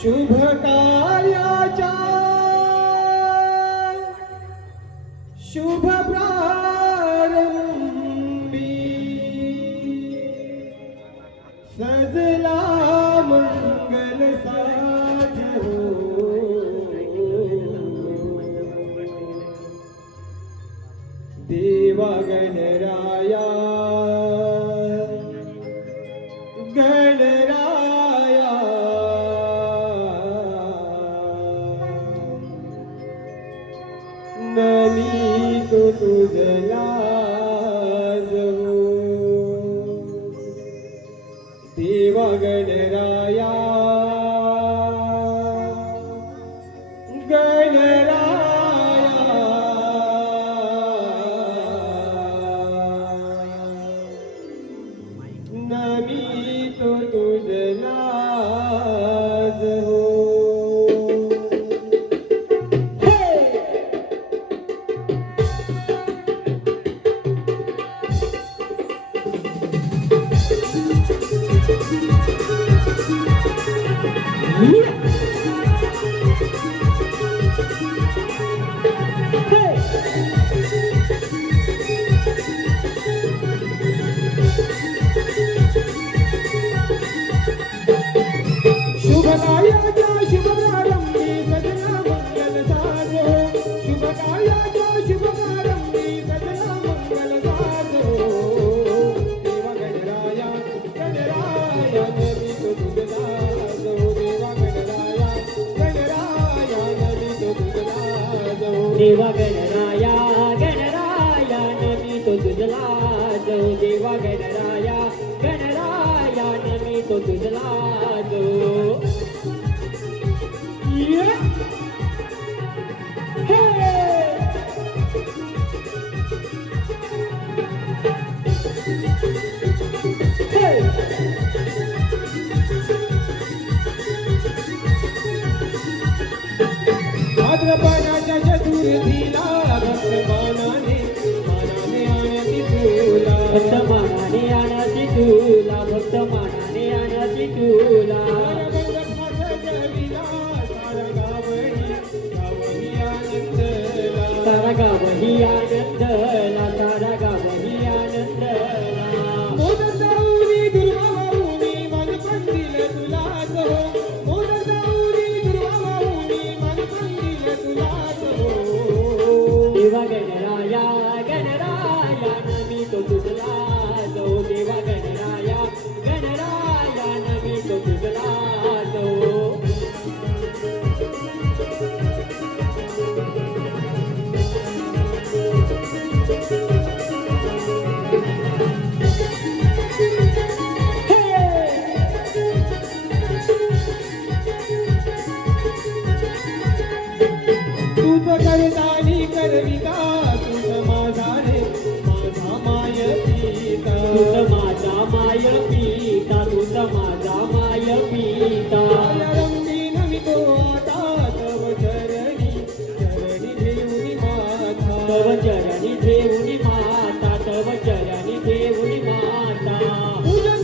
शुभ कार्याचा शुभ नमी तो तुझला देवा गणराया देवा गणराया गणराया नमी तो तुझला जाऊ देवा गणराया गणराया नमी तो तुझला जाऊ. भाद्रपदाच्या भक्त मानाने मानाने आणती तुला. भक्त मानाने आणती तुला भक्त आणती तुला सारा गावही आनंदला गणराया नमी तो तुझला जाऊ देवा गणराया गणराया नमी तो तुझला जाऊ तुझ करतानी करविता माझा माय पिता रंगीन मी तो तव चरणी चरणी घेऊन माथा तव चरणी ठेवून माता तव चरणी ठेवून माता पूजन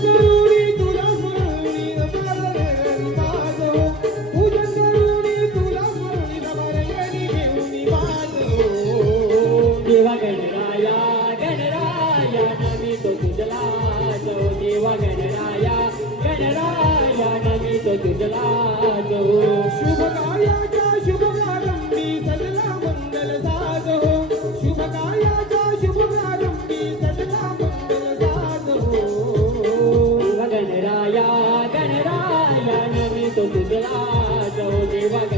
तुला पूजन तुला घेऊन देवा गणराया गणराया गणराया नमी तो तुझला जाऊ देवा